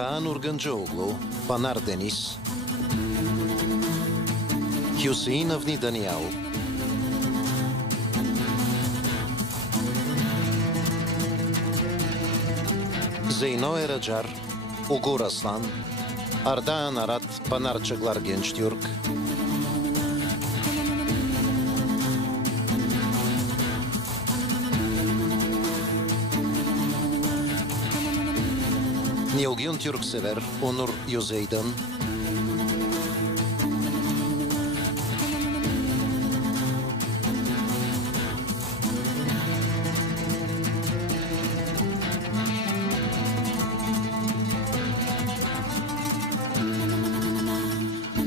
Kaan Урганджоглу, Панар Денис, Хюсеин Авни Даниял, Зейно Ераджар, Угур Аслан, Ардаан Арат, Панар Чаглар Генштюрк, Нилгюн Тюрк Север, Онур Юзейдан,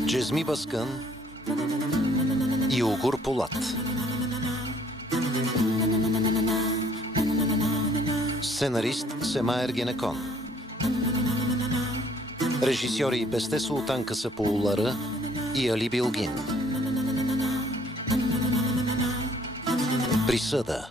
Джезми Баскън и Угур Полат. Сценарист Сема Ергенекон. Режисьори Бесте Султан Касапоулара и Али Билгин. Присъда.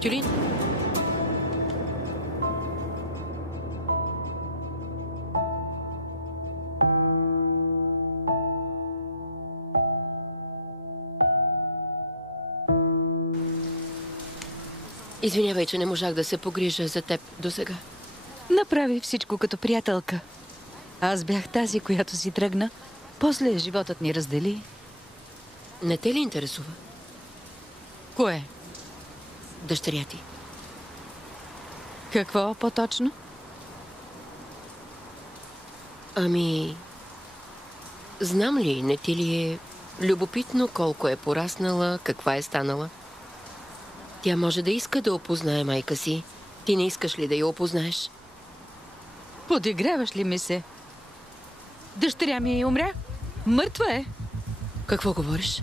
Тюлин. Извинявай, че не можах да се погрижа за теб досега. Направи всичко като приятелка. Аз бях тази, която си тръгна. После животът ни раздели. Не те ли интересува? Кое? Дъщеря ти. Какво по-точно? Ами... Знам ли, не ти ли е любопитно колко е пораснала, каква е станала? Тя може да иска да опознае майка си. Ти не искаш ли да я опознаеш? Подиграваш ли ми се? Дъщеря ми умря. Мъртва е. Какво говориш?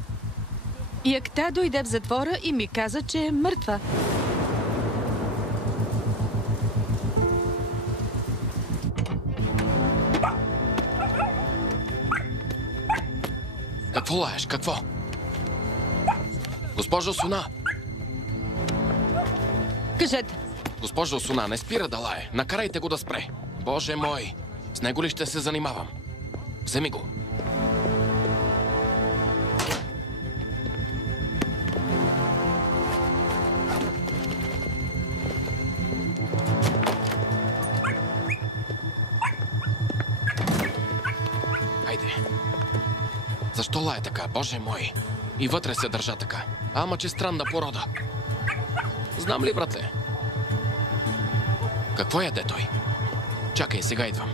Якта дойде в затвора и ми каза, че е мъртва. Какво лаеш? Какво? Госпожо Суна! Кажете. Госпожо Суна, не спира да лае. Накарайте го да спре. Боже мой! С него ли ще се занимавам? Вземи го. Защо лае така, Боже мой? И вътре се държа така. Ама че странна порода. Знам ли, братле? Какво яде той? Чакай, сега идвам.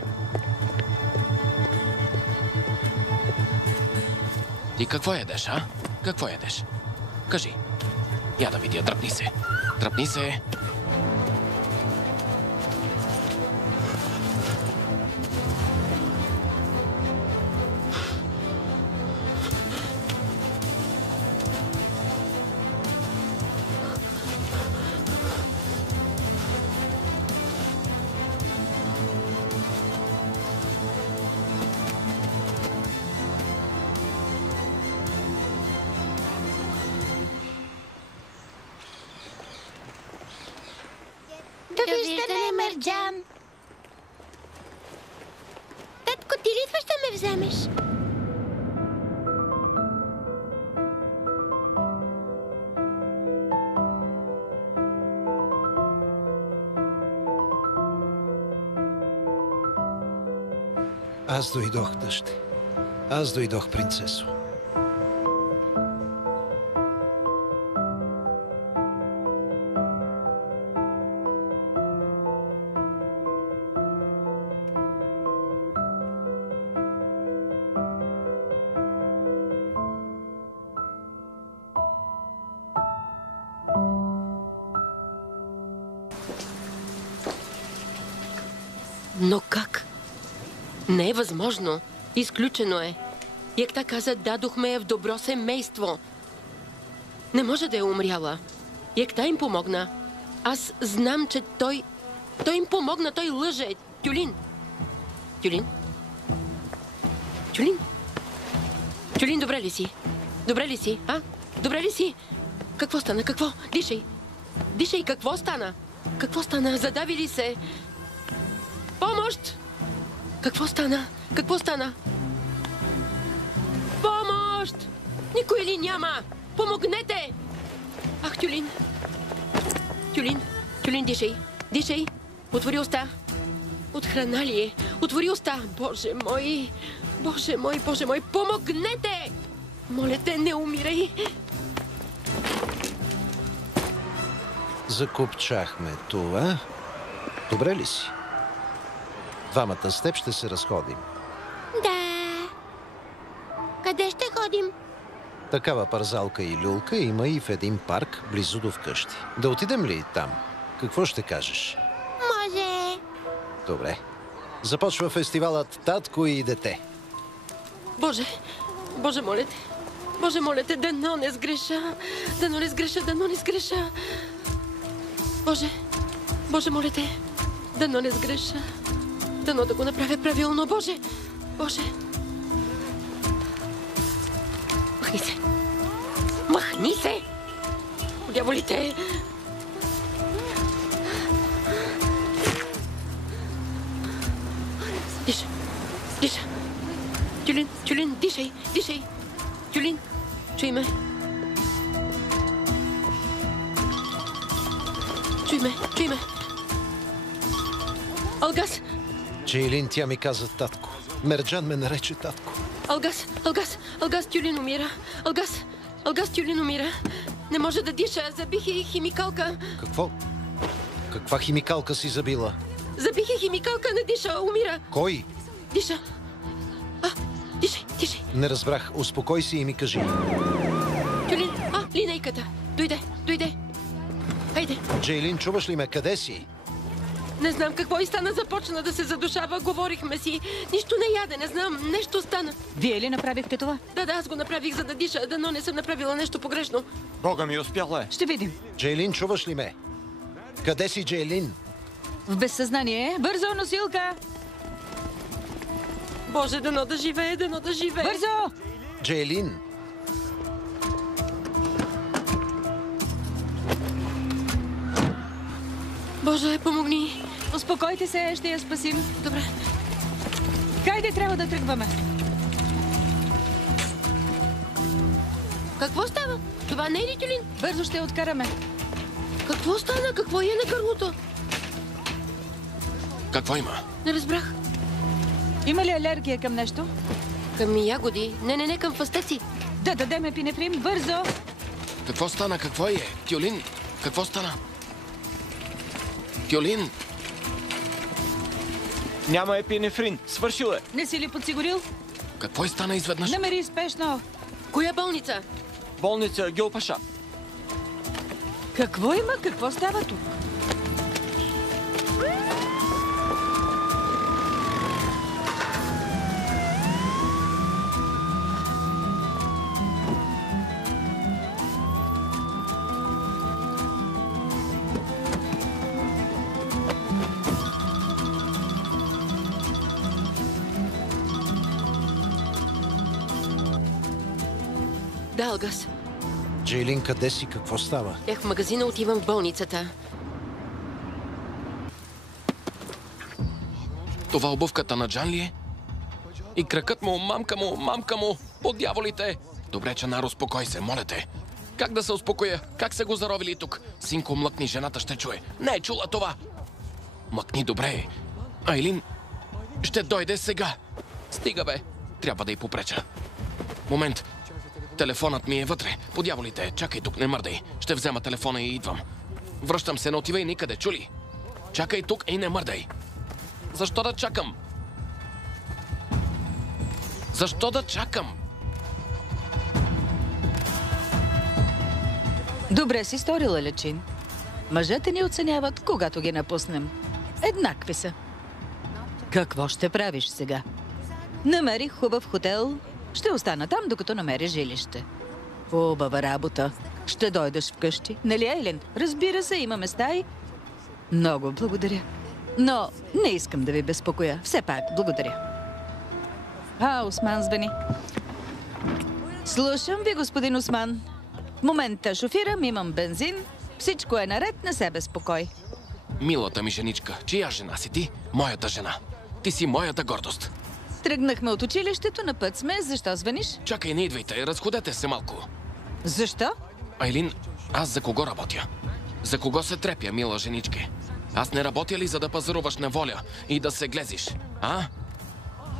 Ти какво ядеш, а? Какво ядеш? Кажи. Я да видя, дръпни се. Дръпни се. Довиждане, Мерджан! Татко, ти ли идваш да ме вземеш? Аз дойдох, тъще. Аз дойдох, принцесо. Но как? Не е възможно. Изключено е. Якта каза, дадохме я в добро семейство. Не може да е умряла. Якта им помогна. Аз знам, че той им помогна, той лъже. Тюлин. Тюлин? Тюлин? Тюлин, добре ли си? Добре ли си, а? Добре ли си? Какво стана? Какво? Дишай. Дишай, какво стана? Какво стана? Задави ли се? Помощ! Какво стана? Какво стана? Помощ! Никой ли няма? Помогнете! Ах, Тюлин! Тюлин! Тюлин, дишай! Дишай! Отвори уста! От храна ли е? Отвори уста! Боже мой! Боже мой, Боже мой! Помогнете! Моля те, не умирай! Закопчахме това. Добре ли си? Двамата с теб ще се разходим. Да. Къде ще ходим? Такава парзалка и люлка има и в един парк близо до вкъщи. Да отидем ли там? Какво ще кажеш? Може. Добре. Започва фестивалът Татко и дете. Боже! Боже, моля те! Боже, моля те, дано не сгреша! Дано не сгреша, дано не сгреша! Боже! Боже, моля те! Дано не сгреша! Дано да го направя правилно, Боже! Боже! Махни се! Махни се! Дяволите! Диша! Диша! Тюлин! Тюлин! Дишай! Дишай! Тюлин! Чуй ме! Чуй ме! Чуй ме! Алгас! Джейлин, тя ми каза татко. Мерджан ме нарече татко. Алгас! Алгас! Алгас, Тюлин умира! Алгас! Алгас, Тюлин умира! Не може да диша! Забих и химикалка! Какво? Каква химикалка си забила? Забих и химикалка! Не диша! Умира! Кой? Диша! Дишай! Дишай! Не разбрах. Успокой се и ми кажи. Тюлин! Линейката! Дойде! Дойде! Хайде! Джейлин, чуваш ли ме? Къде си? Не знам какво и стана. Започна да се задушава. Говорихме си. Нищо не яде. Не знам. Нещо стана. Вие ли направихте това? Да, аз го направих, за да диша. Дано не съм направила нещо погрешно. Бога ми, успяла е. Ще видим. Джейлин, чуваш ли ме? Къде си, Джейлин? В безсъзнание. Бързо, носилка! Боже, дано да живее, дано да живее. Бързо! Джейлин! Боже, помогни. Успокойте се, ще я спасим. Добре. Хайде, трябва да тръгваме. Какво става? Това не е ли Тюлин? Бързо ще я откараме. Какво стана? Какво е на гърлото? Какво има? Не разбрах. Има ли алергия към нещо? Към ягоди? Не, към фастъци. Да дадем епинефрин, бързо! Какво стана? Какво е? Тюлин? Какво стана? Тюлин? Няма епинефрин. Свършил е. Не си ли подсигурил? Какво стана изведнъж? Намери спешно. Коя болница? Болница Гюлпаша. Какво има? Какво става тук? Да, Алгас. Джейлин, къде си? Какво става? Бях в магазина, отивам в болницата. Това обувката на Джан ли е? И кракът му, мамка му, по дяволите! Добре, Чанар, успокой се, моля те. Как да се успокоя? Как са го заровили тук? Синко, млъкни, жената ще чуе. Не е чула това! Мъкни, добре. Айлин ще дойде сега. Стига, бе. Трябва да й попреча. Момент. Телефонът ми е вътре. По дяволите. Чакай тук, не мърдай. Ще взема телефона и идвам. Връщам се, не отивай никъде, чули? Чакай тук и не мърдай. Защо да чакам? Защо да чакам? Добре си сторила, Лечин. Мъжете ни оценяват, когато ги напуснем. Еднакви са. Какво ще правиш сега? Намерих хубав хотел. Ще остана там, докато намеря жилище. Хубава работа. Ще дойдеш вкъщи. Нали, Ейлин? Разбира се, имаме стаи. Много благодаря. Но не искам да ви безпокоя. Все пак, благодаря. Осман звъни. Слушам ви, господин Осман. В момента шофирам, имам бензин. Всичко е наред, не се безпокой. Милата ми женичка, чия жена си ти? Моята жена. Ти си моята гордост. Тръгнахме от училището, на път сме. Защо звъниш? Чакай, не идвайте, разходете се малко. Защо? Айлин, аз за кого работя? За кого се трепя, мила женичке? Аз не работя ли за да пазаруваш на воля и да се глезиш, а?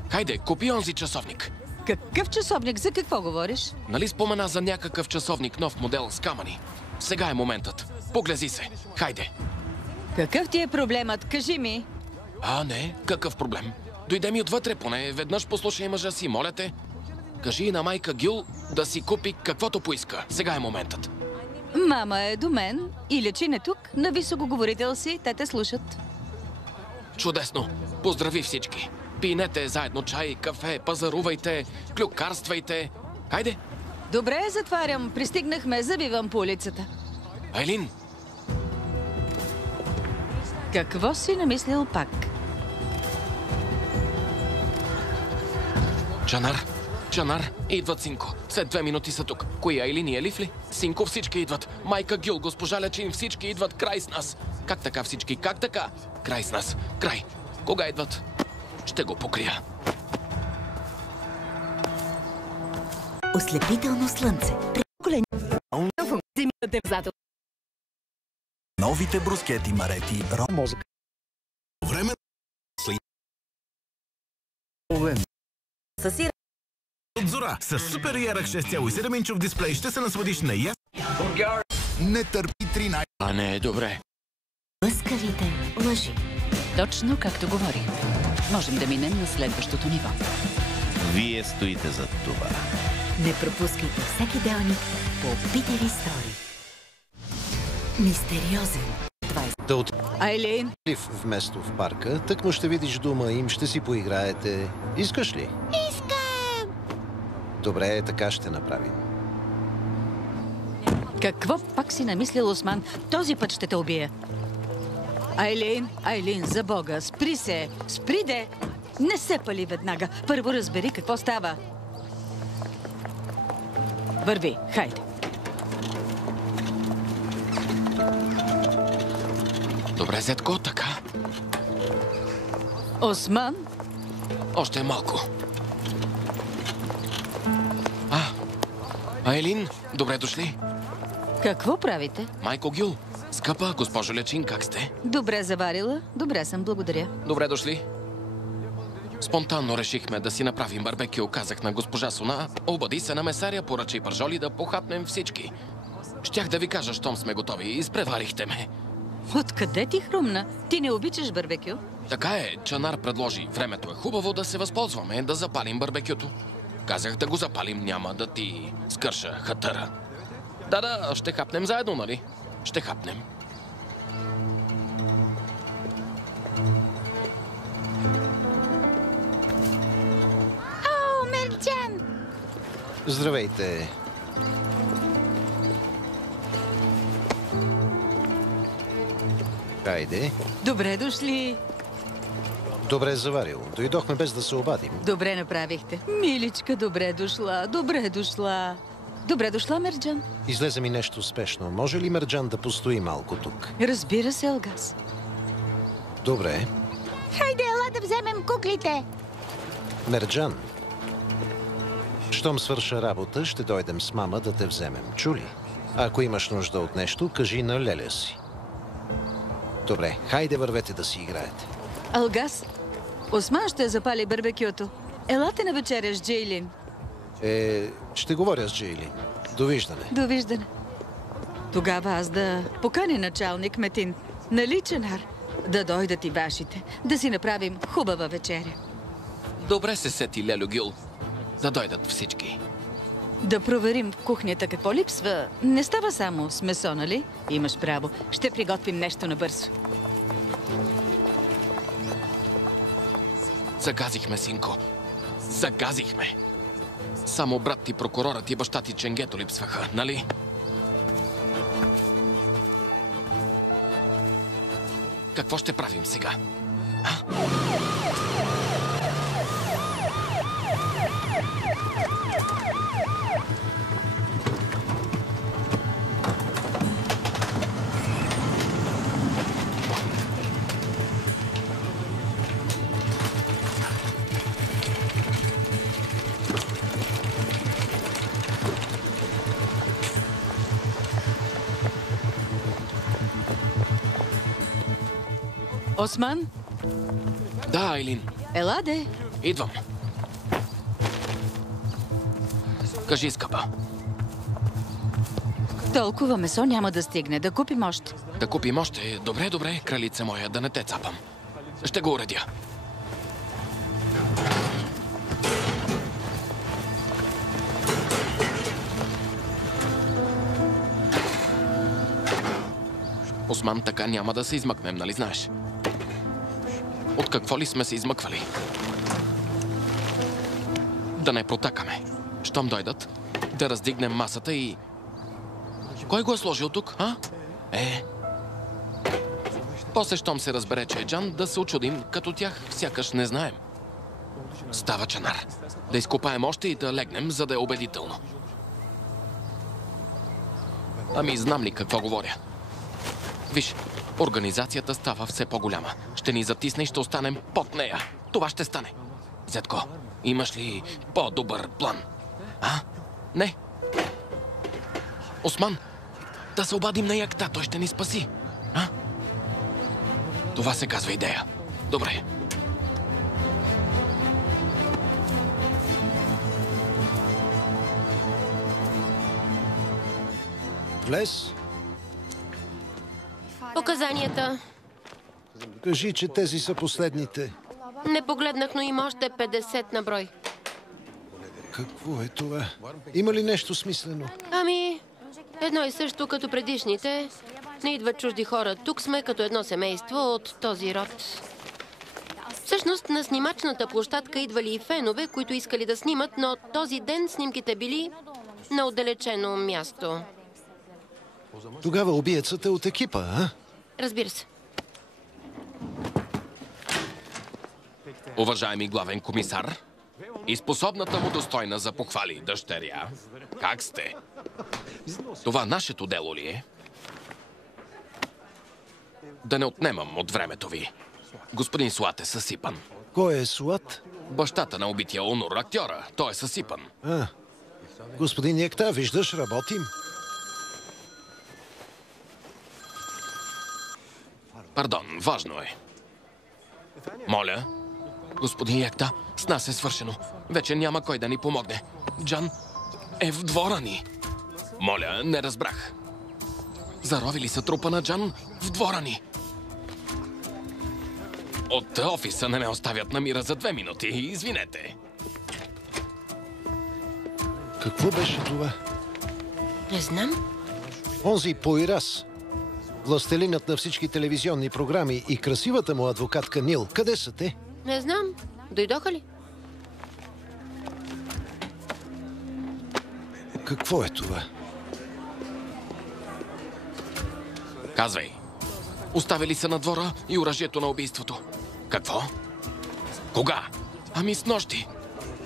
Хайде, купи онзи часовник. Какъв часовник? За какво говориш? Нали спомена за някакъв часовник, нов модел с камъни? Сега е моментът. Поглези се. Хайде. Какъв ти е проблемът? Кажи ми. Не, какъв проблем? Дойде ми отвътре, поне веднъж послушай мъжа си, моля те. Кажи на майка Гюл да си купи каквото поиска. Сега е моментът. Мама е до мен и Лечин е тук. На високоговорител си, те те слушат. Чудесно. Поздрави всички. Пинете заедно чай, кафе, пазарувайте, клюкарствайте. Хайде. Добре, затварям. Пристигнахме, забивам по улицата. Айлин. Какво си намислил пак? Чанар, идват, Синко. След 2 минути са тук. Кои, Айлин и Елиф ли? Синко, всички идват. Майка Гюл, госпожа Лечин, всички идват. Край с нас. Как така всички? Как така? Край с нас. Край. Кога идват? Ще го покрия. Ослепително слънце. Новите брускети Марети. Мозък. Време от Зора с супер ярък 6,7 инчов дисплей ще се насладиш на Не търпи 13. Не, добре. Лъскавите лъжи. Точно както говорихме. Можем да минем на следващото ниво. Вие стоите зад това. Не пропускайте всеки делник по Питери Стори. Мистериозен. Да отидеш Айлин. вместо в парка, тък му ще видиш дома им, ще си поиграете. Искаш ли? Искам! Добре, така ще направим. Какво пак си намислил, Осман? Този път ще те убия. Айлин, за Бога, спри се! Спри де! Не се пали веднага. Първо разбери какво става. Върви, хайде. Добре, зетко, така. Осман? Още малко. Айлин, добре дошли. Какво правите? Майко Гюл, скъпа госпожо Лечин, как сте? Добре заварила. Добре съм, благодаря. Добре дошли. Спонтанно решихме да си направим барбекю, казах на госпожа Сона. Обади се на месаря, поръча и пържоли да похапнем всички. Щях да ви кажа, щом сме готови. Изпреварихте ме. Откъде ти хрумна? Ти не обичаш барбекю? Така е, Чанар предложи. Времето е хубаво да се възползваме, да запалим барбекюто. Казах да го запалим, няма да ти скърша хатъра. Да, ще хапнем заедно, нали? Ще хапнем. Мерджан! Здравейте. Хайде. Добре дошли. Добре заварил. Дойдохме без да се обадим. Добре направихте. Миличка, добре дошла. Добре дошла. Добре дошла, Мерджан. Излезе ми нещо спешно. Може ли Мерджан да постои малко тук? Разбира се, Алгас. Добре. Хайде, ела да вземем куклите! Мерджан. Щом свърша работа, ще дойдем с мама да те вземем. Чули? Ако имаш нужда от нещо, кажи на леля си. Добре, хайде вървете да си играете. Алгас, Осман ще запали барбекюто. Елате на вечеря с Джейлин. Ще говоря с Джейли. Довиждане. Довиждане. Тогава аз да покани началник Метин, нали, Ченар? Да дойдат и вашите, да си направим хубава вечеря. Добре се сети, Лелю Гюл. Да дойдат всички. Да проверим в кухнята какво липсва. Не става само с месо, нали? Имаш право. Ще приготвим нещо набързо. Загазихме, синко. Загазихме. Само брат ти, прокурорът и баща ти Ченгето липсваха, нали? Какво ще правим сега? Осман? Да, Айлин. Еладе. Идвам. Кажи, скъпа. Толкова месо няма да стигне. Да купим още. Да купим още? Добре, добре, кралица моя, да не те цапам. Ще го уредя. Осман, така няма да се измъкнем, нали знаеш? От какво ли сме се измъквали? Да не протакаме. Щом дойдат, да раздигнем масата и... Кой го е сложил тук, а? После, щом се разбере, че е Джан, да се очудим, като тях сякаш не знаем. Става, Чанар. Да изкопаем още и да легнем, за да е убедително. Ами, знам ли какво говоря? Виж, организацията става все по-голяма. Ще ни затисне и ще останем под нея. Това ще стане. Зетко, имаш ли по-добър план? Не? Осман, да се обадим на Якта, той ще ни спаси. Това се казва идея. Добре. Влез. Показанията. Кажи, че тези са последните. Не погледнах, но има още 50 на брой. Какво е това? Има ли нещо смислено? Ами, едно и също като предишните. Не идват чужди хора. Тук сме като едно семейство от този род. Всъщност, на снимачната площадка идвали и фенове, които искали да снимат, но този ден снимките били на отдалечено място. Тогава убиецът е от екипа, а? Разбира се. Уважаеми главен комисар, и способната му достойна за похвали дъщеря, как сте? Това нашето дело ли е? Да не отнемам от времето ви. Господин Суат е съсипан. Кой е Суат? Бащата на убития Онур, актьора. Той е съсипан. Господин Якта, виждаш, работим. Пардон, важно е. Моля, господин Якта, с нас е свършено. Вече няма кой да ни помогне. Джан е в двора ни. Моля, не разбрах. Заровили са трупа на Джан в двора ни. От офиса не ме оставят на мира за 2 минути. Извинете. Какво беше това? Не знам. Онзи Пойрас. Властелинът на всички телевизионни програми и красивата му адвокатка Нил. Къде са те? Не знам. Дойдоха ли? Какво е това? Казвай. Оставили са на двора и оръжието на убийството. Какво? Кога? Ами с нощи.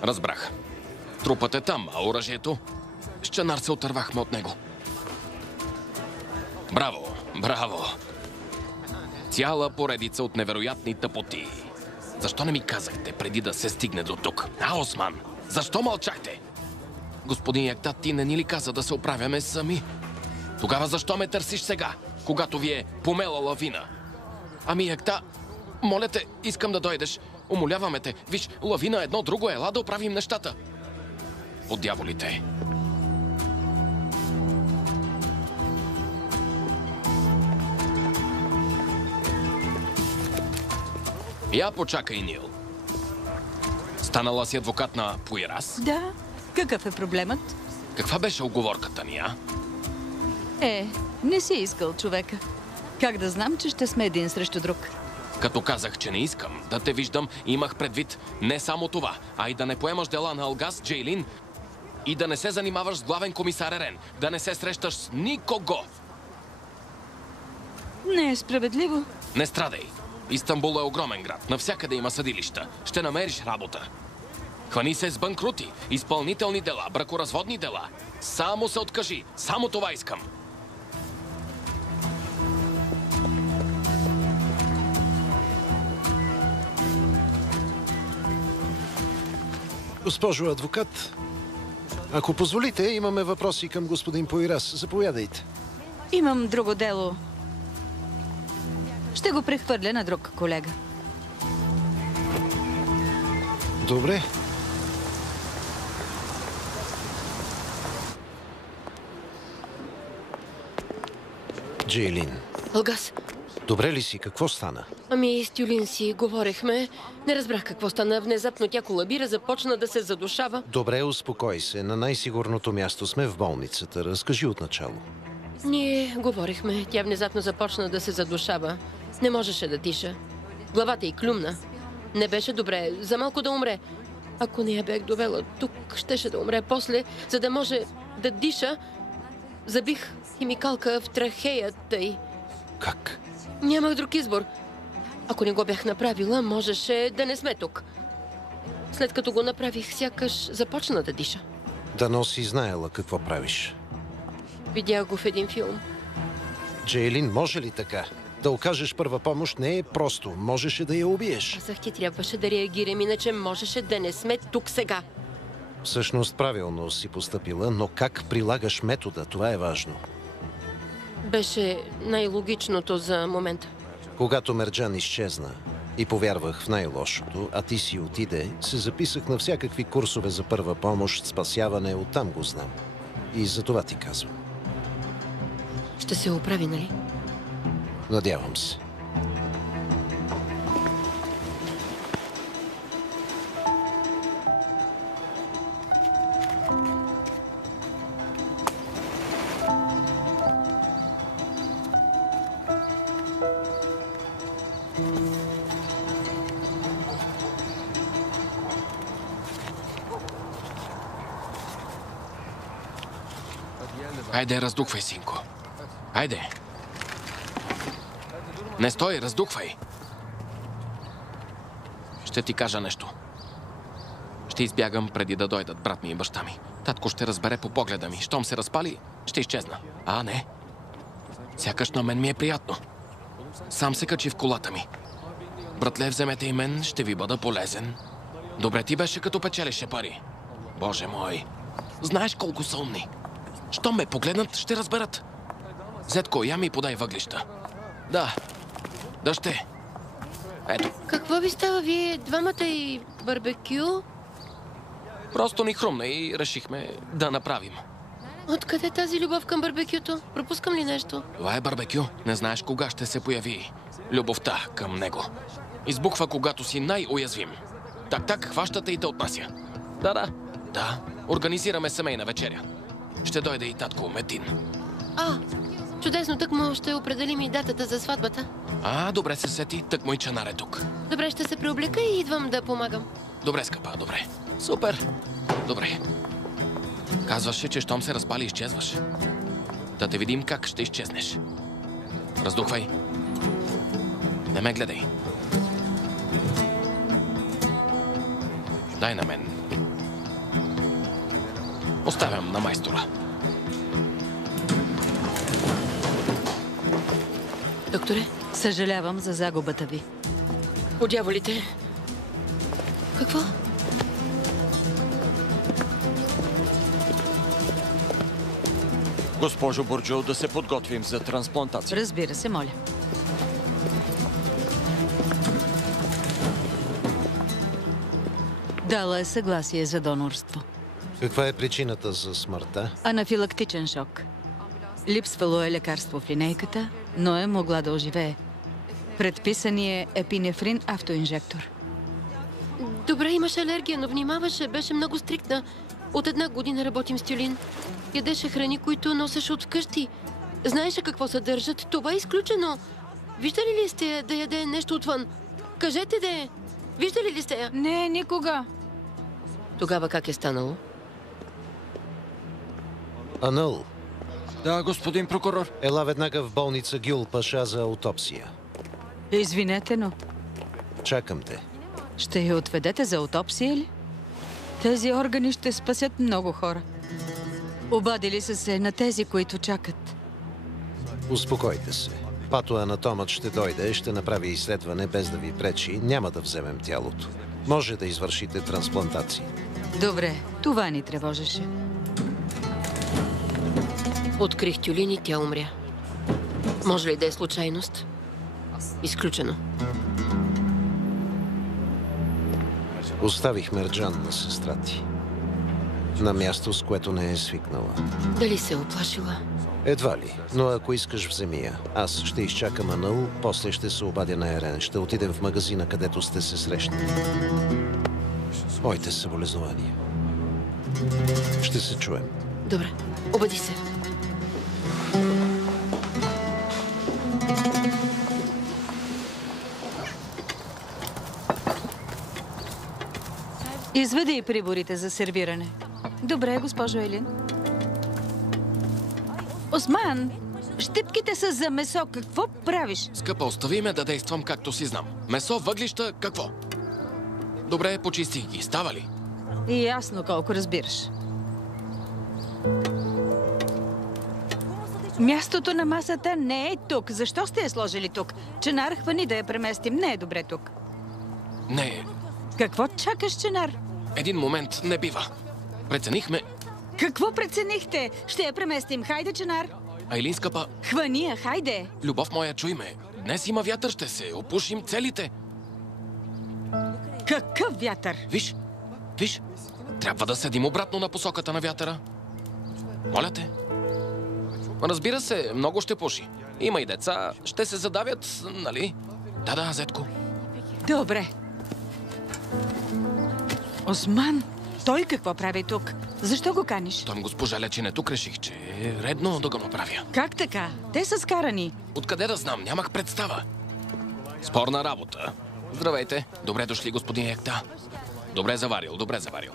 Разбрах. Трупът е там, а оръжието? С Чанар се отървахме от него. Браво, браво. Цяла поредица от невероятни тъпоти. Защо не ми казахте преди да се стигне до тук? Осман, защо мълчахте? Господин Якта, ти не ни ли каза да се оправяме сами? Тогава защо ме търсиш сега, когато ви е помела лавина? Ами, Якта, моля те, искам да дойдеш. умоляваме те. Виж, лавина едно друго, ела да оправим нещата. От дяволите. Я почакай, Нил. Станала си адвокат на Пуирас? Да. Какъв е проблемът? Каква беше уговорката ни, а? Не си искал човека. Как да знам, че ще сме един срещу друг? Като казах, че не искам да те виждам, имах предвид не само това, а и да не поемаш дела на Алгас, Джейлин и да не се занимаваш с главен комисар Ерен, да не се срещаш с никого. Не е справедливо. Не страдай. Истанбул е огромен град. Навсякъде има съдилища. Ще намериш работа. Хвани се с банкрути, изпълнителни дела, бракоразводни дела. Само се откажи. Само това искам. Госпожо адвокат, ако позволите, имаме въпроси към господин Пуирас. Заповядайте. Имам друго дело. Ще го прехвърля на друг колега. Добре. Джейлин. Алгас. Добре ли си? Какво стана? Ами, с Тюлин си говорихме. Не разбрах какво стана. Внезапно тя колабира, започна да се задушава. Добре, успокой се. На най-сигурното място сме в болницата. Разкажи отначало. Ние говорихме. Тя внезапно започна да се задушава. Не можеше да диша. Главата й клюмна. Не беше добре. За малко да умре. Ако не я бях довела тук, щеше да умре после, за да може да диша. Забих химикалка в трахеята й. Как? Нямах друг избор. Ако не го бях направила, можеше да не сме тук. След като го направих, сякаш започна да диша. Дано си знаела какво правиш. Видях го в един филм. Джейлин, може ли така? Да окажеш първа помощ не е просто. Можеше да я убиеш. Казах ти, трябваше да реагирам, иначе можеше да не сме тук сега. Всъщност правилно си постъпила, но как прилагаш метода? Това е важно. Беше най-логичното за момента. Когато Мерджан изчезна и повярвах в най-лошото, а ти си отиде, се записах на всякакви курсове за първа помощ, спасяване, оттам го знам. И за това ти казвам. Ще се оправи, нали? Надявам се. Хайде, раздухвай, синко. Хайде. Не стой, раздухвай. Ще ти кажа нещо. Ще избягам преди да дойдат брат ми и баща ми. Татко ще разбере по погледа ми. Щом се разпали, ще изчезна. А, не. Сякаш на мен ми е приятно. Сам се качи в колата ми. Братле, вземете и мен, ще ви бъда полезен. Добре ти беше, като печелише пари. Боже мой. Знаеш колко са умни. Щом ме погледнат, ще разберат. Зетко, я ми подай въглища. Да ще. Ето. Какво ви става вие двамата и барбекю? Просто ни хрумна и решихме да направим. Откъде тази любов към барбекюто? Пропускам ли нещо? Това е барбекю. Не знаеш кога ще се появи любовта към него. Избухва, когато си най-уязвим. Так, хващате и те отнася. Да. Организираме семейна вечеря. Ще дойде и татко Метин. Чудесно, тъкмо ще определим и датата за сватбата. Добре се сети, тъкмо и Чанар е тук. Добре, ще се преоблека и идвам да помагам. Добре, скъпа, добре. Супер. Добре. Казваше, че щом се разпали, изчезваш. Да те видим как ще изчезнеш. Раздухвай. Не ме гледай. Дай на мен. Оставям на майстора. Докторе? Съжалявам за загубата ви. По дяволите. Какво? Госпожо Бурджо, да се подготвим за трансплантация. Разбира се, моля. Дала е съгласие за донорство. Каква е причината за смъртта? Анафилактичен шок. Липсвало е лекарство в линейката, но е могла да оживее. Предписан е епинефрин автоинжектор. Добре, имаш алергия, но внимаваше. Беше много стриктна. От 1 година работим с Тюлин. Ядеше храни, които носеше от вкъщи. Знаеше какво съдържат. Това е изключено. Виждали ли сте я да яде нещо отвън? Кажете да е. Виждали ли сте я? Не, никога. Тогава как е станало? Анъл, Да, господин прокурор. ела веднага в болница Гюл Паша за аутопсия. Извинете, но Чакам те. ще я отведете за аутопсия ли? Тези органи ще спасят много хора. Обадили са се на тези, които чакат. Успокойте се. Патоанатомът ще дойде, ще направи изследване без да ви пречи. Няма да вземем тялото. Може да извършите трансплантации. Добре, това ни тревожеше. Открих Тюлин и тя умря. Може ли да е случайност? Изключено. Оставих Мерджан на сестра ти. На място, с което не е свикнала. Дали се е оплашила? Едва ли, но ако искаш, вземи я. Аз ще изчакам Анъл, после ще се обадя на Ерен. Ще отидем в магазина, където сте се срещнали. Моите съболезнования. Ще се чуем. Добре, обади се. Изведи и приборите за сервиране. Добре, госпожо Елин. Осман, щипките са за месо. Какво правиш? Скъпа, остави ме да действам както си знам. Месо, въглища, какво? Добре, почистих ги. Става ли? И ясно колко разбираш. Мястото на масата не е тук. Защо сте я сложили тук? Ченар, хвани да я преместим. Не е добре тук. Не, Какво чакаш, Ченар? един момент не бива. Преценихме... Какво преценихте? Ще я преместим. Хайде, Ченар. Айлин, скъпа, Хвани я, хайде. любов моя, чуй ме. Днес има вятър, ще се опушим целите. Какъв вятър? Виж, виж, трябва да седим обратно на посоката на вятъра. Моля те. Разбира се, много ще пуши. Има и деца, ще се задавят, нали? Да, Зетко. Добре. Осман, той какво прави тук? Защо го каниш? Там госпожа Лечин е тук, реших, че е редно да го направя. Как така? Те са скарани. Откъде да знам? Нямах представа. Спорна работа. Здравейте. Добре дошли, господин Екта. Добре заварил, добре заварил.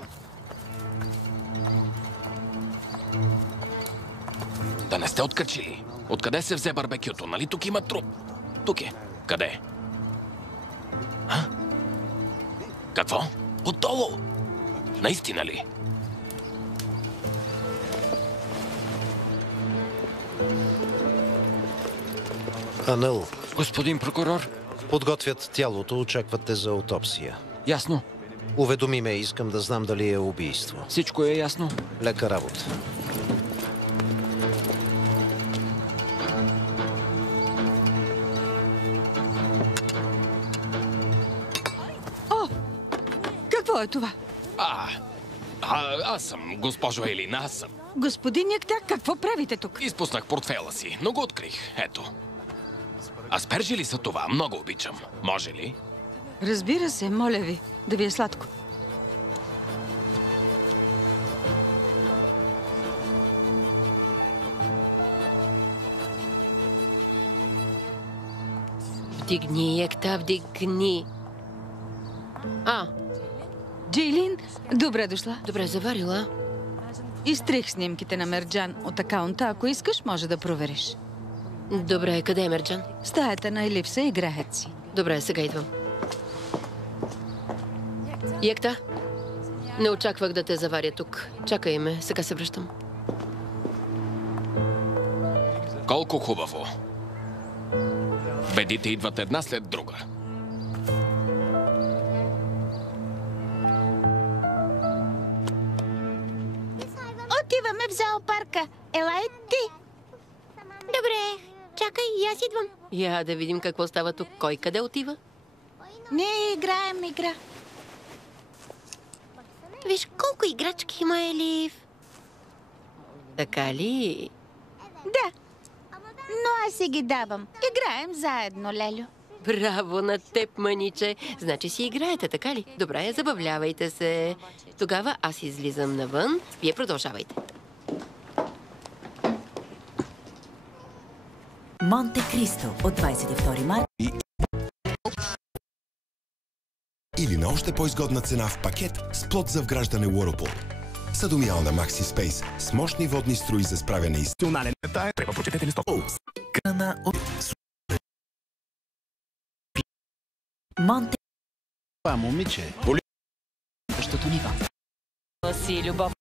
Да не сте откачили. Откъде се взе барбекюто? Нали тук има труп? Тук е. Къде? А? Какво? Отдолу? Наистина ли? Анъл, Господин прокурор. подготвят тялото, очакват те за аутопсия. Ясно. Уведоми ме, искам да знам дали е убийство. Всичко е ясно. Лека работа. О! Какво е това? Аз съм, госпожо Елин, аз съм. Господин Якта, какво правите тук? Изпуснах портфела си, но го открих. Ето. Аспержи ли са това? Много обичам. Може ли? Разбира се, моля ви, да ви е сладко. Вдигни, Екта, вдигни. Джейлин, добре дошла. Добре заварила. Изтрих снимките на Мерджан от акаунта. Ако искаш, може да провериш. Добре, къде е Мерджан? Стаята на Елипса играят си. Добре, сега идвам. Екта, не очаквах да те заваря тук. Чакай ме, сега се връщам. Колко хубаво. Бедите идват една след друга. Отиваме в зоопарка. Ела и ти. Добре, чакай, и аз идвам. Я да видим какво става тук. Кой къде отива? Ние играем игра. Виж колко играчки има, Елив. Така ли? Да, но аз си ги давам. Играем заедно, Лелю. Браво на теб, маниче. Значи си играете, така ли? Добре, забавлявайте се. Тогава аз излизам навън. Вие продължавайте. Монте Кристо от 22 марта. Или на още по-изгодна цена в пакет с плод за вграждане Whirlpool. Съдомиална Maxi Space с мощни водни струи за справяне и стионален. Трябва прочетете листото. Монте. Това момиче. Същото ниво. Си любов.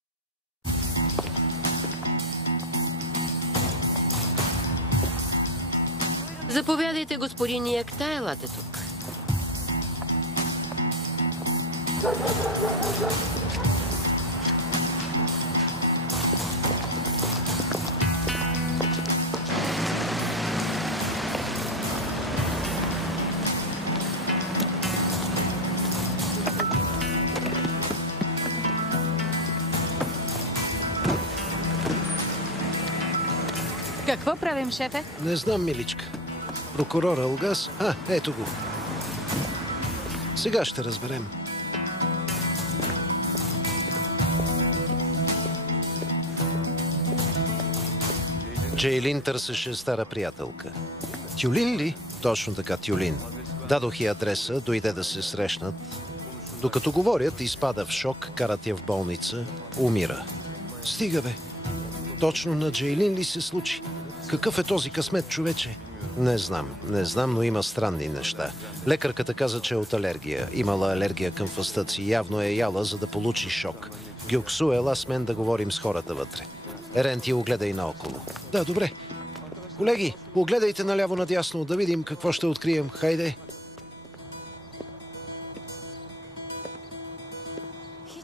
Заповядайте, господин Якта, елате тук. Какво правим, шефе? Не знам, миличка. Прокурор Алгас? Ето го. Сега ще разберем. Джейлин търсеше стара приятелка. Тюлин ли? Точно така, Тюлин. Дадох й адреса, дойде да се срещнат. Докато говорят, изпада в шок, карат я в болница, умира. Стига, бе. Точно на Джейлин ли се случи? Какъв е този късмет, човече? Не знам, но има странни неща. Лекарката каза, че е от алергия. Имала алергия към фъстъци. Явно е яла, за да получи шок. Гюксу, ела с мен да говорим с хората вътре. Ерен, ти огледай наоколо. Да, добре. Колеги, огледайте наляво-надясно, да видим какво ще открием. Хайде.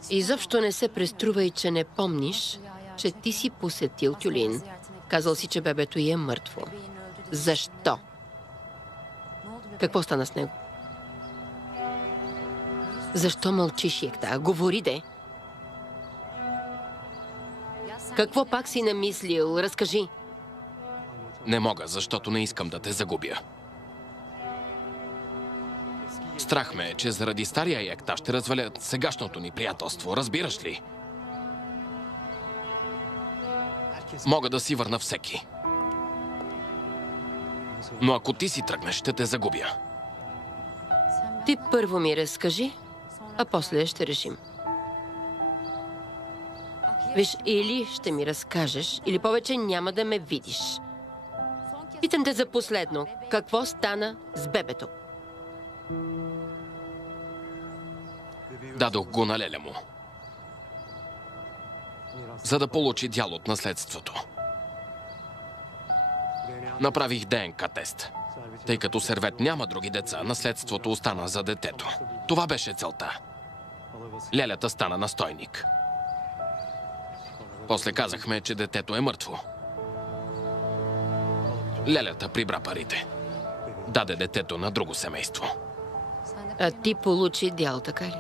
Изобщо не се преструвай, че не помниш, че ти си посетил Тюлин. Казал си, че бебето й е мъртво. Защо? Какво стана с него? Защо мълчиш, Якта? Говори, де! Какво пак си намислил? Разкажи. Не мога, защото не искам да те загубя. Страх ме е, че заради стария Якта ще развалят сегашното ни приятелство. Разбираш ли? Мога да си върна всеки. Но ако ти си тръгнеш, ще те загубя. Ти първо ми разкажи, а после ще решим. Виж, или ще ми разкажеш, или повече няма да ме видиш. Питам те за последно. Какво стана с бебето? Дадох го на леля му. За да получи дял от наследството. Направих ДНК тест. Тъй като Сервет няма други деца, наследството остана за детето. Това беше целта. Лелята стана настойник. После казахме, че детето е мъртво. Лелята прибра парите. Даде детето на друго семейство. А ти получи дял, така ли?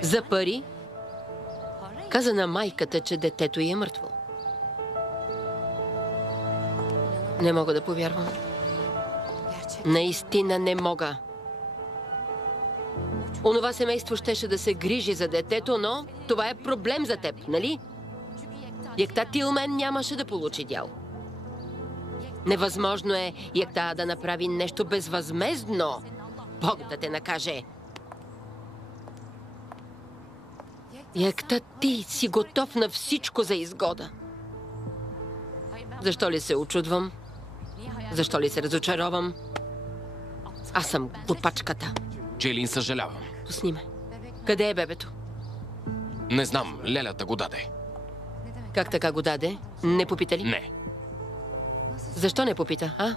За пари? Каза на майката, че детето й е мъртво. Не мога да повярвам. Наистина не мога. Онова семейство щеше да се грижи за детето, но това е проблем за теб, нали? Якта Тилмен нямаше да получи дял. Невъзможно е Якта да направи нещо безвъзмездно. Бог да те накаже. Якта, ти си готов на всичко за изгода. Защо ли се очудвам? Защо ли се разочаровам? Аз съм глупачката. Джейлин, съжалявам. Пусни ме. Къде е бебето? Не знам, лелята го даде. Как така го даде? Не попита ли? Не. Защо не попита, а?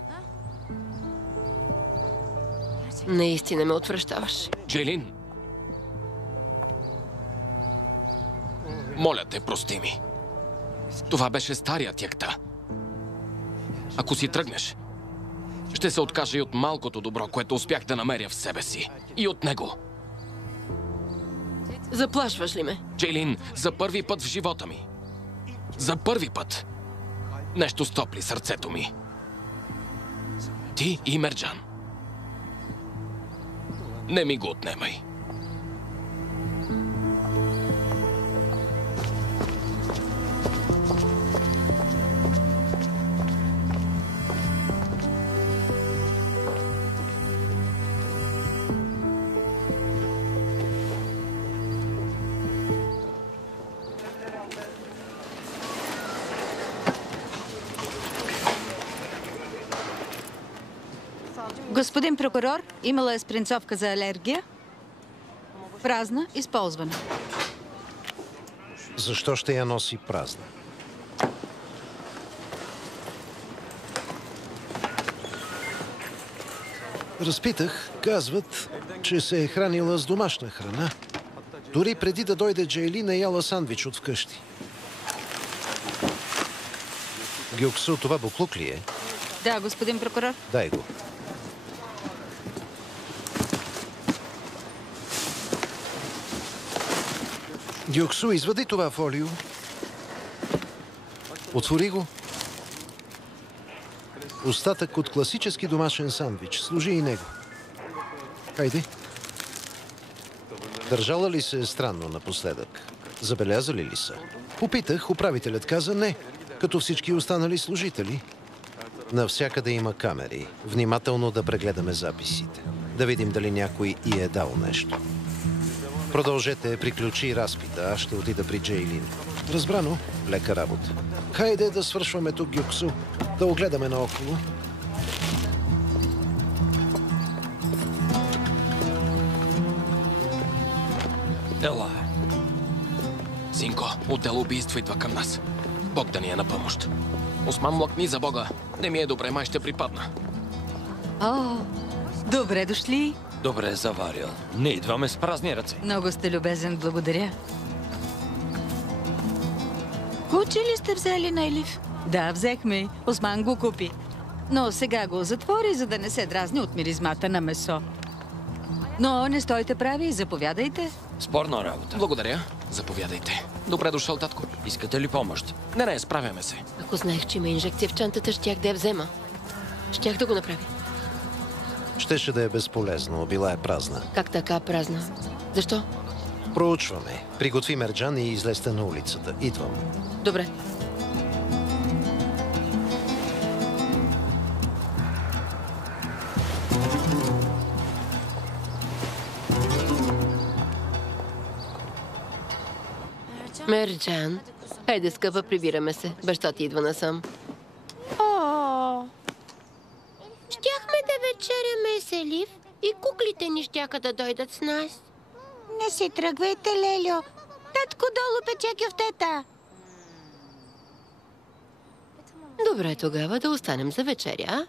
Наистина ме отвръщаваш. Джейлин! Моля те, прости ми. Това беше старият Якта. Ако си тръгнеш, ще се откажа и от малкото добро, което успях да намеря в себе си. И от него. Заплашваш ли ме? Джейлин, за първи път в живота ми. За първи път. Нещо стопли сърцето ми. Ти и Мерджан. Не ми го отнемай. Господин прокурор, имала е спринцовка за алергия. Празна, използвана. Защо ще я носи празна? Разпитах, казват, че се е хранила с домашна храна. Дори преди да дойде Джейлин е яла сандвич от вкъщи. Гюксу, това буклук ли е? Да, господин прокурор. Дай го. Гюксу, извади това фолио. Отвори го. Остатък от класически домашен сандвич. Служи и него. Хайде. Държала ли се странно напоследък? Забелязали ли са? Попитах, управителят каза не, като всички останали служители. Навсякъде има камери. Внимателно да прегледаме записите. Да видим дали някой и е дал нещо. Продължете, приключи разпита. Аз ще отида при Джейлин. Разбрано? Лека работа. Хайде да свършваме тук, Гюксу. Да огледаме наоколо. Ела. Синко, отдел убийство идва към нас. Бог да ни е на помощ. Осман, млъкни за Бога. Не ми е добре, май ще припадна. О, добре дошли. Добре заварил. Не идваме с празни ръце. Много сте любезен, благодаря. Куче ли сте взели на Елиф? Да, взехме. Осман го купи. Но сега го затвори, за да не се дразни от миризмата на месо. Но не стойте прави, заповядайте. Спорна работа. Благодаря. Заповядайте. Добре дошъл, татко. Искате ли помощ? Не, справяме се. Ако знаех, че има инжекция в чантата, щях да я взема. Щях да го направя. Щеше да е безполезно. Била е празна. Как така празна? Защо? Проучваме. Приготви Мерджан и излезте на улицата. Идвам. Добре. Мерджан, хайде, скъпа, прибираме се. Баща ти идва насам. О, щяхме да вечеряме с Елиф и куклите ни щяха да дойдат с нас. Не си тръгвайте, Лелю. Татко долу пече кюфтета. Добре, тогава да останем за вечеря.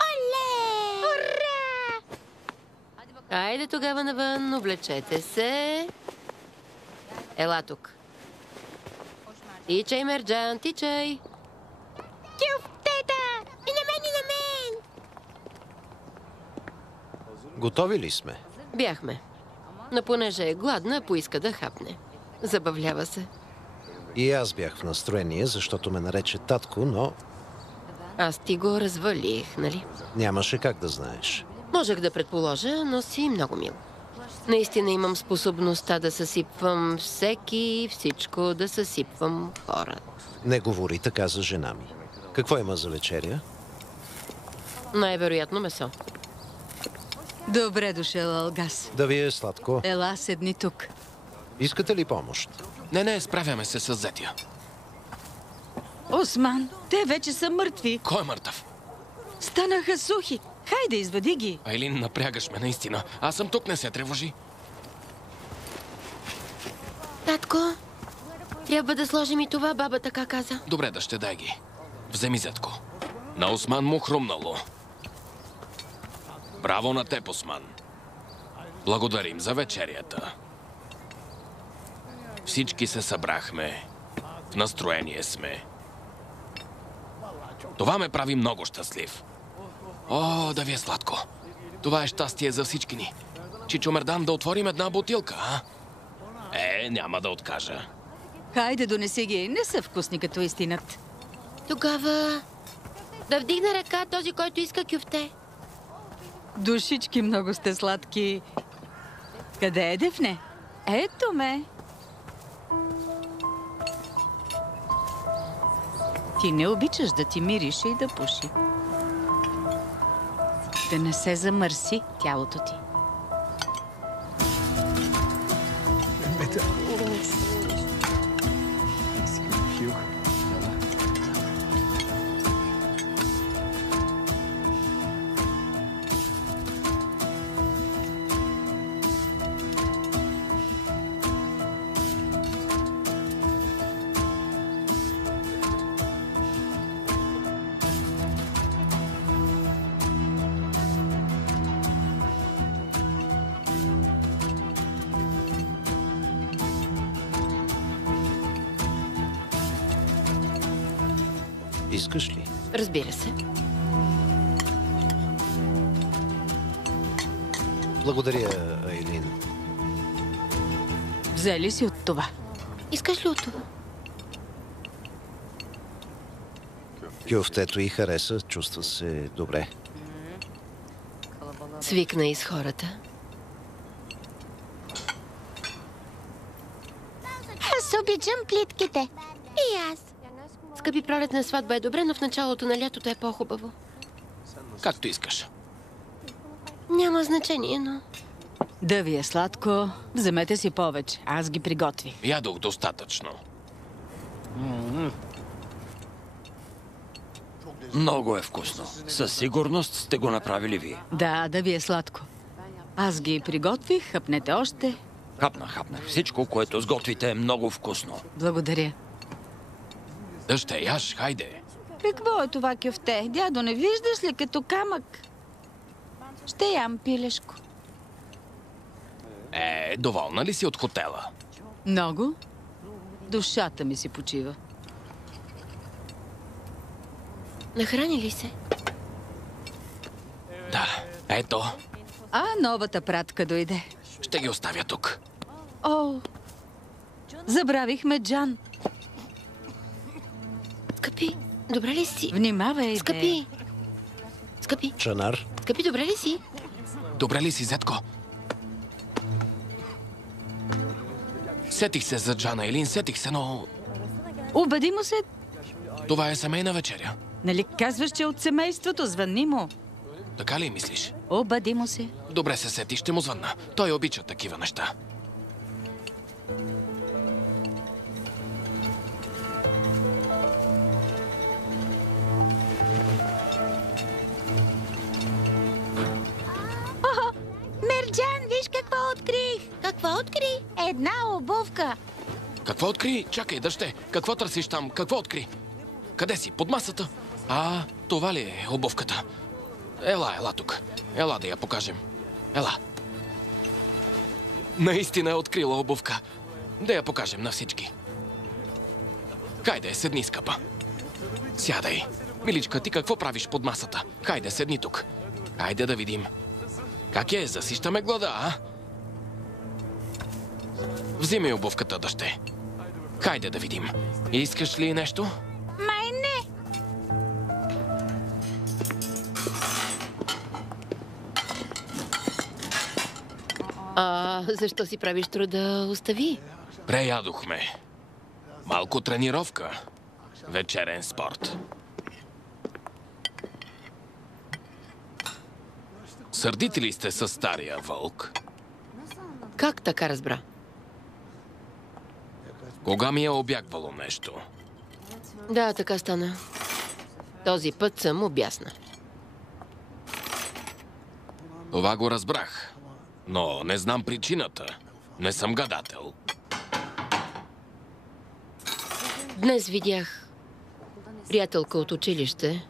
Оле! Ура! Хайде тогава навън, облечете се. Ела тук. Тичай, Мерджан, тичай. Кюфтета! И на мен, и на мен! Готови ли сме? Бяхме. Но понеже е гладна, поиска да хапне. Забавлява се. И аз бях в настроение, защото ме нарече татко, но Аз ти го развалих, нали? нямаше как да знаеш. Можех да предположа, но си много мил. Наистина имам способността да съсипвам всеки, всичко, да съсипвам хора. Не говори така за жена ми. Какво има за вечеря? Най-вероятно месо. Добре дошъл, Алгас. Да ви е сладко. Ела, седни тук. Искате ли помощ? Не, справяме се с зетия. Осман, те вече са мъртви. Кой е мъртъв? Станаха сухи. Хайде, извади ги. Айлин, напрягаш ме наистина. Аз съм тук, не се тревожи. Татко, трябва да сложим и това, баба така каза. Добре, да ще дай ги. Вземи, зетко. На Осман му хрумнало. Браво на теб, Осман. Благодарим за вечерята. Всички се събрахме. В настроение сме. Това ме прави много щастлив. О, да ви е сладко. Това е щастие за всички ни. Чичо Мердан, да отворим една бутилка, а? Добре, няма да откажа. Хайде, донеси ги. Не са вкусни като истинат. Тогава да вдигне ръка този, който иска кюфте. Душички, много сте сладки. Къде е Дефне? Ето ме. Ти не обичаш да ти мирише и да пуши. Да не се замърси тялото ти. Искаш ли? Разбира се. Благодаря, Айлин. Взели си от това. Искаш ли от това? Кюфтето й хареса, чувства се добре. Свикна и с хората. Аз обичам плитките. И аз. Скъпи, пролетна сватба е добре, но в началото на лятото е по-хубаво. Както искаш. Няма значение, но... Да ви е сладко, вземете си повече. Аз ги приготвих. Ядох достатъчно. Много е вкусно. Със сигурност сте го направили вие. Да ви е сладко. Аз ги приготвих, хапнете още. Хапнах. Всичко, което сготвите, е много вкусно. Благодаря. Да ще яш, хайде. Какво е това кюфте? Дядо, не виждаш ли като камък? Ще ям пилешко. Доволна ли си от хотела? Много. Душата ми си почива. Нахрани ли се? Да, ето. Новата пратка дойде. Ще ги оставя тук. О, забравихме Джан. Скъпи, добре ли си? Внимавай, Скъпи. Чанар. Скъпи, добре ли си? Добре ли си, Зетко? Сетих се за Джана, Елин, сетих се, но... Обади му се. Това е семейна вечеря. Нали казваш, че от семейството? Звънни му. Така ли мислиш? Обади му се. Добре се сети, ще му звънна. Той обича такива неща. Мерджан, виж какво открих! Какво откри? Една обувка. Какво откри? Чакай, дъще. Какво търсиш там? Какво откри? Къде си? Под масата? Това ли е обувката? Ела тук. Ела да я покажем. Ела. Наистина е открила обувка. Да я покажем на всички. Хайде, седни, скъпа. Сядай. Миличка, ти какво правиш под масата? Хайде, седни тук. Хайде да видим. Как е? Засищаме глада, а? Взимай обувката, дъще. Хайде да видим. Искаш ли нещо? Май не. Защо си правиш труда? Остави. Преядохме. Малко тренировка. Вечерен спорт. Сърдити ли сте със стария вълк? Как така разбра? Кога ми е обягвало нещо? Да, така стана. Този път съм обясна. Това го разбрах. Но не знам причината. Не съм гадател. Днес видях приятелка от училище.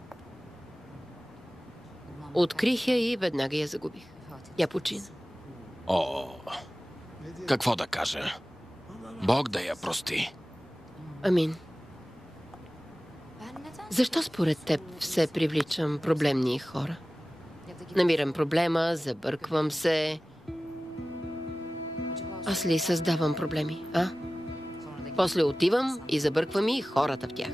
Открих я и веднага я загубих. Тя почина. Какво да кажа? Бог да я прости. Амин. Защо според теб все привличам проблемни хора? Намирам проблема, забърквам се. Аз ли създавам проблеми, а? После отивам и забърквам и хората в тях.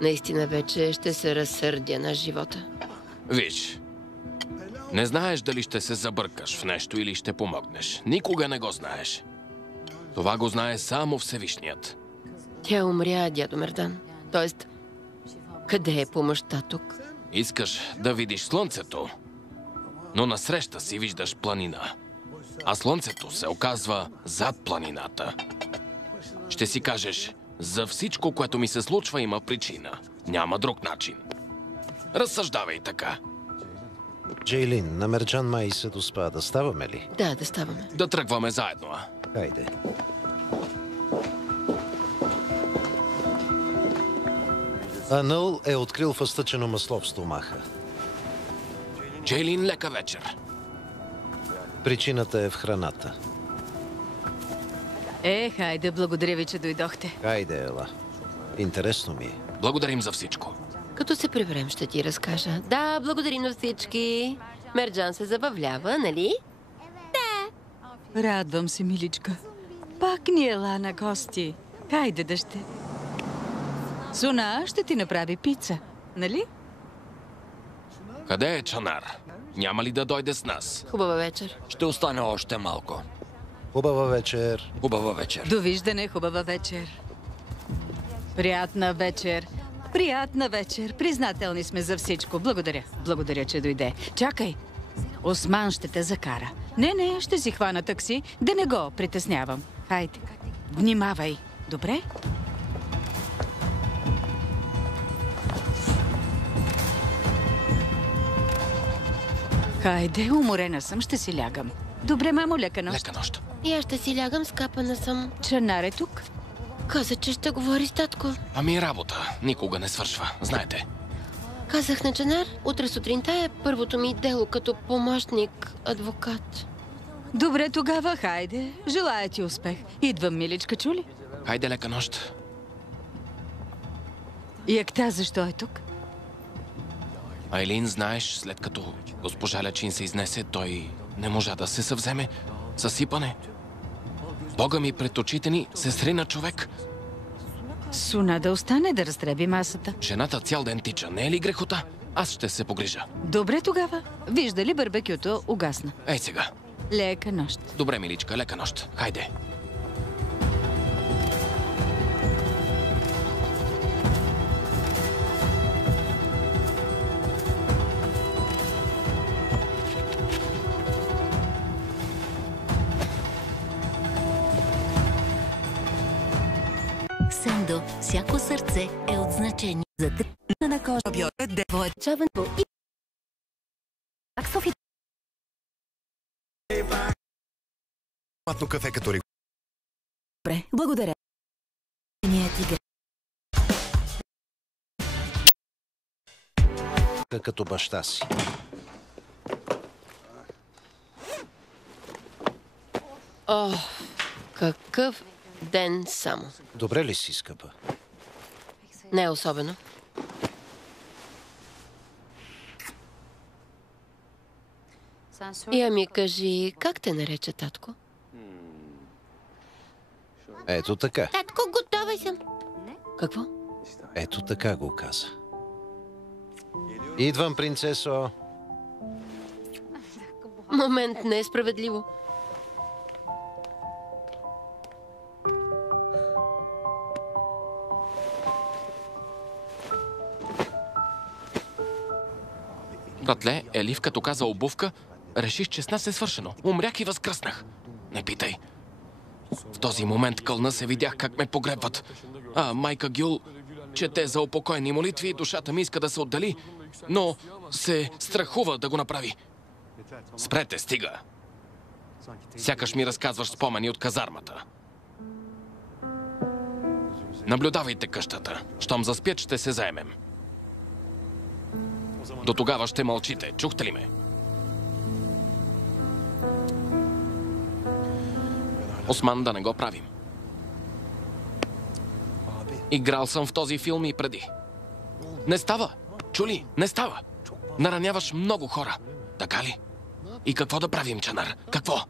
Наистина вече ще се разсърдя на живота. Виж, не знаеш дали ще се забъркаш в нещо или ще помогнеш. Никога не го знаеш. Това го знае само Всевишният. Тя умря, дядо Мердан. Тоест, къде е помощта тук? Искаш да видиш слънцето, но насреща си виждаш планина. А слънцето се оказва зад планината. Ще си кажеш, за всичко, което ми се случва, има причина. Няма друг начин. Разсъждавай така. Джейлин, на Мерджан май се доспа. Да ставаме ли? Да, да ставаме. Да тръгваме заедно, а? Хайде. Анъл е открил фъстъчено масло в стомаха. Джейлин, лека вечер. Причината е в храната. Хайде, благодаря ви, че дойдохте. Хайде, ела. Интересно ми е. Благодарим за всичко. Като се приберем, ще ти разкажа. Да, благодарим на всички. Мерджан се забавлява, нали? Радвам се, миличка. Пак ни ела на гости. Хайде, дъще. Суна ще ти направи пица, нали? Къде е Чанар? Няма ли да дойде с нас? Хубава вечер. Ще остане още малко. Хубава вечер. Хубава вечер. Довиждане, хубава вечер. Приятна вечер. Приятна вечер. Признателни сме за всичко. Благодаря. Благодаря, че дойде. Чакай. Осман ще те закара. Не, ще си хвана такси, да не го притеснявам. Хайде. Внимавай. Добре? Хайде, уморена съм, ще си лягам. Добре, мамо, лека нощ. Лека нощ. И аз ще си лягам, скапана съм. Чанар е тук? Каза, че ще говори с татко. Ами работа никога не свършва, знаете. Казах на Чанар, утре сутринта е първото ми дело като помощник адвокат. Добре, тогава хайде. Желая ти успех. Идвам, миличка, чули? Хайде, лека нощ. Якта защо е тук? Айлин, знаеш, след като госпожа Лечин се изнесе, той не можа да се съвземе. Съсипане. Бога ми, пред очите ни се срина човек. Суна да остане да разтреби масата. Жената цял ден тича, не е ли грехота? Аз ще се погрижа. Добре тогава. Вижда ли барбекюто угасна? Ей сега. Лека нощ. Добре, миличка, лека нощ. Хайде. Сендо, всяко сърце е от значение за тръпна на кожа. Девоечаването и... Аксофи... Матно кафе като ри... Добре, благодаря. Като баща си. О, какъв ден само. Добре ли си, скъпа? Не особено. Я ми кажи, как те нарече татко? Ето така. Татко, готова съм. Какво? Ето така го каза. Идвам, принцесо. Момент, не е справедливо. Братле, Елив, като каза обувка, реших, че с нас е свършено. Умрях и възкръснах. Не питай. В този момент кълна се видях как ме погребват. А майка Гюл чете за упокойни молитви и душата ми иска да се отдели, но се страхува да го направи. Спрете, стига. Сякаш ми разказваш спомени от казармата. Наблюдавайте къщата. Щом заспят, ще се заемем. До тогава ще мълчите. Чухте ли ме? Осман, да не го правим. Играл съм в този филм и преди. Не става. Чули? Не става. Нараняваш много хора. Така ли? И какво да правим, Чанар? Какво?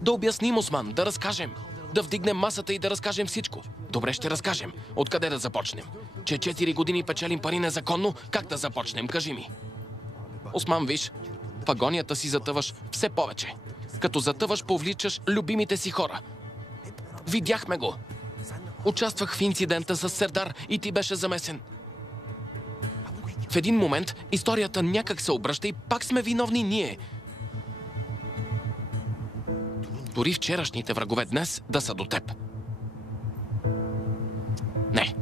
Да обясним, Осман, да разкажем. Да вдигнем масата и да разкажем всичко. Добре, ще разкажем. Откъде да започнем? Че 4 години печелим пари незаконно, как да започнем? Кажи ми. Осман, виж, в агонията си затъваш все повече. Като затъваш, повличаш любимите си хора. Видяхме го. Участвах в инцидента с Сердар и ти беше замесен. В един момент историята някак се обръща и пак сме виновни ние. Дори вчерашните врагове днес да са до теб. Не,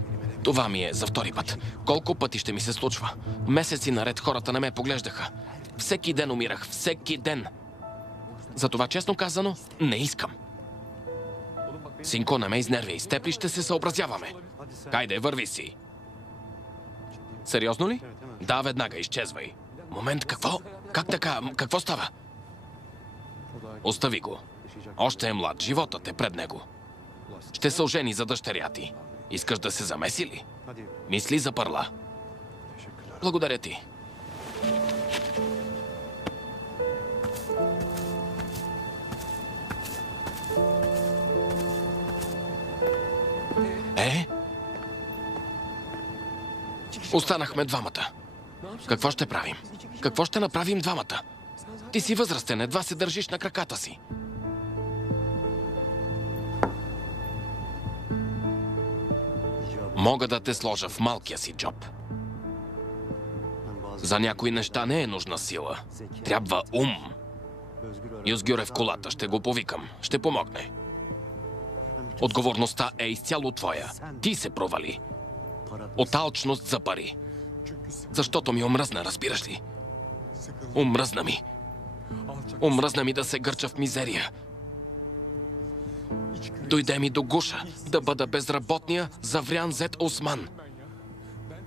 това ми е за втори път. Колко пъти ще ми се случва? Месеци наред хората не ме поглеждаха. Всеки ден умирах, всеки ден. Затова, честно казано, не искам. Синко, не ме изнервяй, с теб ли ще се съобразяваме? Хайде, върви си. Сериозно ли? Да, веднага, изчезвай. Момент, какво? Как така? Какво става? Остави го. Още е млад, животът е пред него. Ще се ожени за дъщеря ти. Искаш да се замеси ли? Мисли за Парла. Благодаря ти. Останахме двамата. Какво ще правим? Какво ще направим двамата? Ти си възрастен, едва се държиш на краката си. Мога да те сложа в малкия си джоб. За някои неща не е нужна сила. Трябва ум. Юзгюр е в колата, ще го повикам. Ще помогне. Отговорността е изцяло твоя. Ти се провали. От алчност за пари. Защото ми омръзна, разбираш ли? Омръзна ми. Омръзна ми да се гърча в мизерия. Дойде ми до гуша да бъда безработния, заврян зет Осман.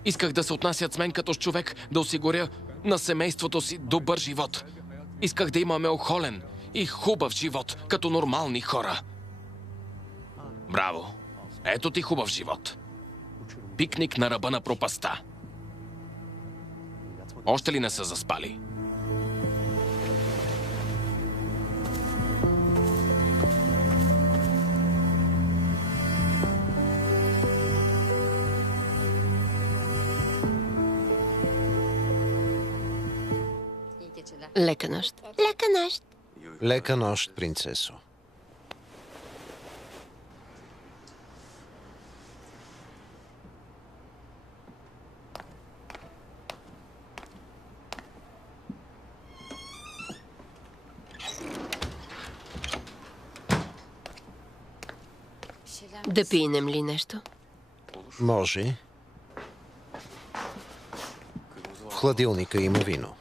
Исках да се отнасят с мен като с човек, да осигуря на семейството си добър живот. Исках да имаме охолен и хубав живот, като нормални хора. Браво! Ето ти хубав живот. Пикник на ръба на пропаста. Още ли не са заспали? Лека нощ. Лека нощ. Лека нощ, принцесо. Да пинем ли нещо? Може. В хладилника има вино.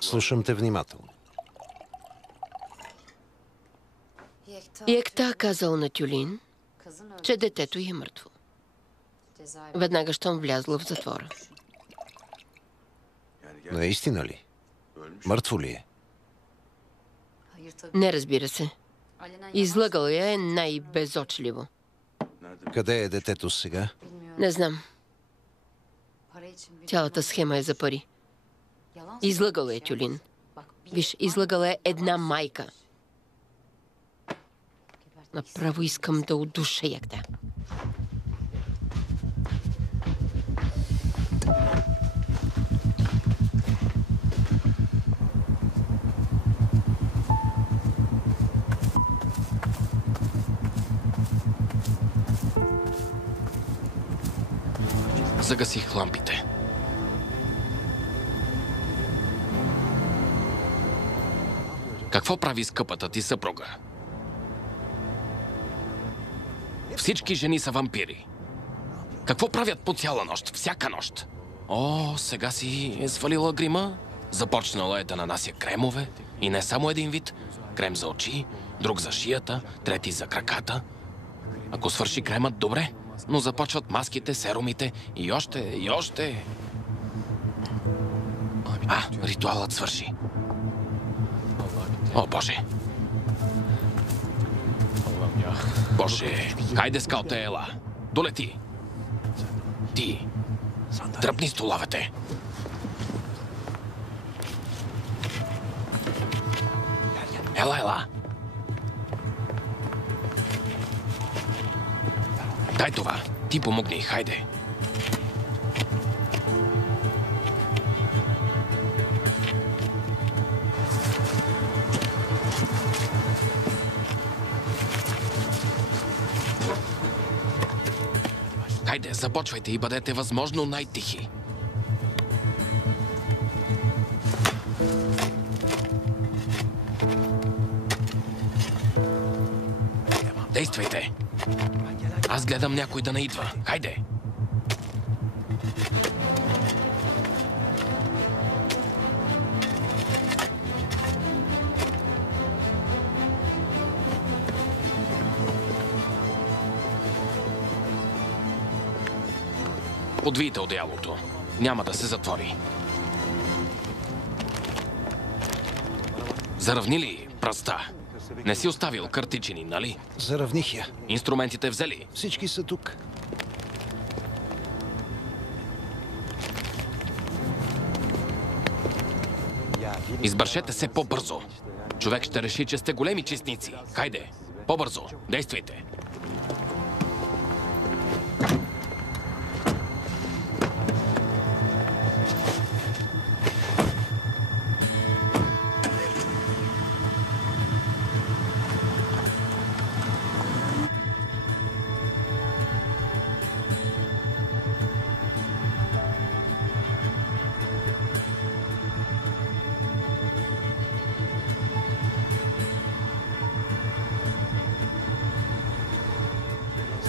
Слушам те внимателно. Екта казал на Тюлин, че детето й е мъртво. Веднага щом влязло в затвора. Наистина ли? Мъртво ли е? Не, разбира се. Излъгал я е най-безочливо. Къде е детето сега? Не знам. Цялата схема е за пари. Излъгал е Тюлин. Виж, излъгала е една майка. Направо искам да удуша Екта. Загасих лампите. Какво прави скъпата ти съпруга? Всички жени са вампири. Какво правят по цяла нощ, всяка нощ? О, сега си е свалила грима. Започнала е да нанася кремове. И не само един вид. Крем за очи, друг за шията, трети за краката. Ако свърши кремът, добре. Но започват маските, серумите и още, и още. Ритуалът свърши. О, Боже! Боже! Хайде, скалте, ела! Долети! Ти! Тръпни столовете! Ела! Дай това! Ти помогни, хайде! Хайде, започвайте и бъдете възможно най-тихи. Действайте! Аз гледам някой да не идва. Хайде! Подвийте одеялото. Няма да се затвори. Заравни ли пръста? Не си оставил картичини, нали? Заравних я. Инструментите взели? Всички са тук. Избършете се по-бързо. Човек ще реши, че сте големи чистници. Хайде, по-бързо, действайте.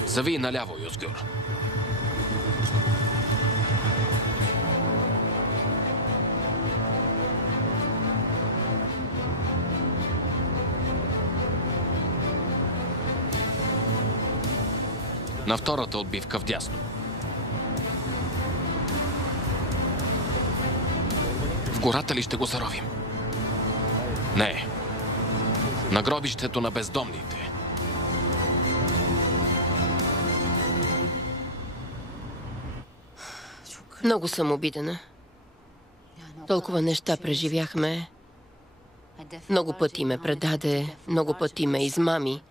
Зави наляво, Юзгюр. На втората отбивка вдясно. В гората ли ще го заровим? Не. На гробището на бездомните. Много съм обидена. Толкова неща преживяхме. Много пъти ме предаде, много пъти ме измами.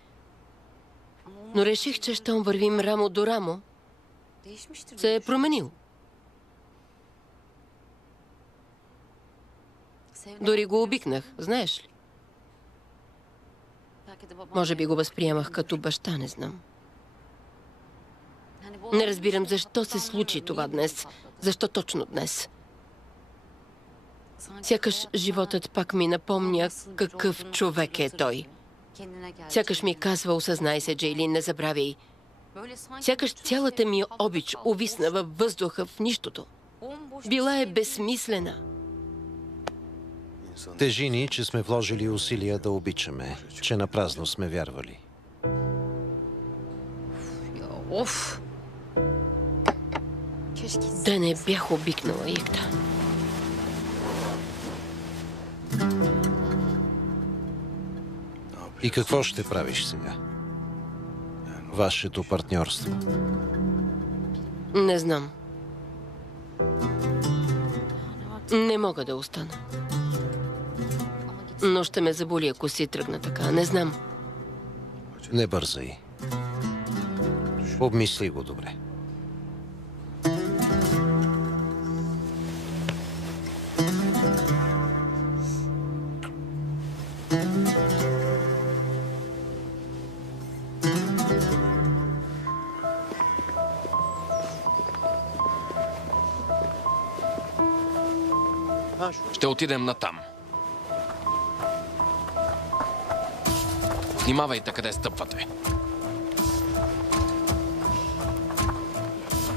Но реших, че щом вървим рамо до рамо, се е променил. Дори го обикнах, знаеш ли? Може би го възприемах като баща, не знам. Не разбирам защо се случи това днес. Защо точно днес? Сякаш животът пак ми напомня какъв човек е той. Сякаш ми казва, осъзнай се, Джейлин, не забравяй. Сякаш цялата ми обич увисна във въздуха в нищото. Била е безсмислена. Тежи ни, че сме вложили усилия да обичаме, че напразно сме вярвали. Оф! Да не бях обикнала Икта. И какво ще правиш сега? Вашето партньорство. Не знам. Не мога да остана. Но ще ме заболи, ако си тръгна така. Не знам. Не бързай. Обмисли го добре. Ще отидем натам. Внимавайте къде стъпвате.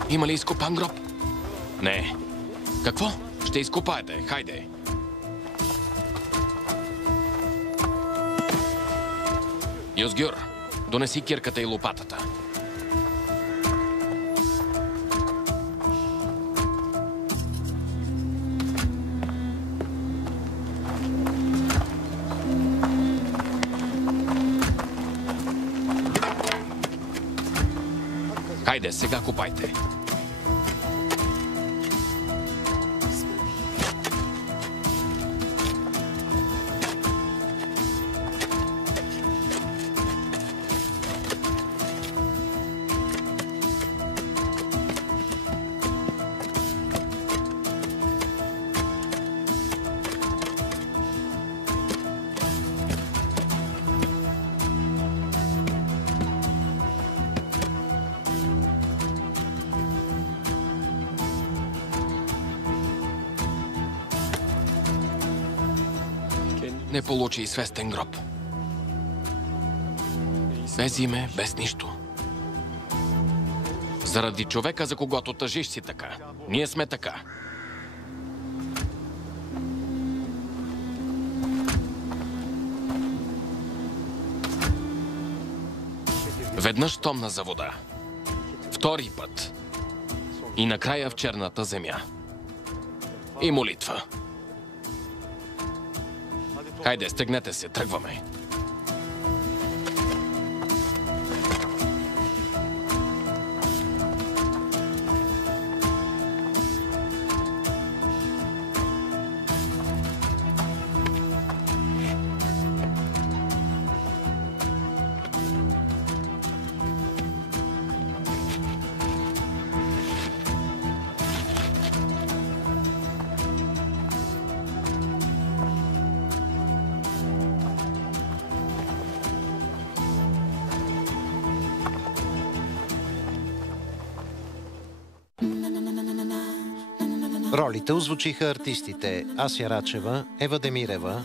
Има ли изкопан гроб? Не. Какво? Ще изкопаете. Хайде. Юзгюр, донеси кирката и лопатата. Хайде, сега копайте. Не получи свестен гроб. Без име, без нищо. Заради човека, за когото тъжиш, си така. Ние сме така. Веднъж томна за вода. Втори път. И накрая в черната земя. И молитва. Хайде, стегнете се, тръгваме. Ролите озвучиха артистите Ася Рачева, Ева Демирева,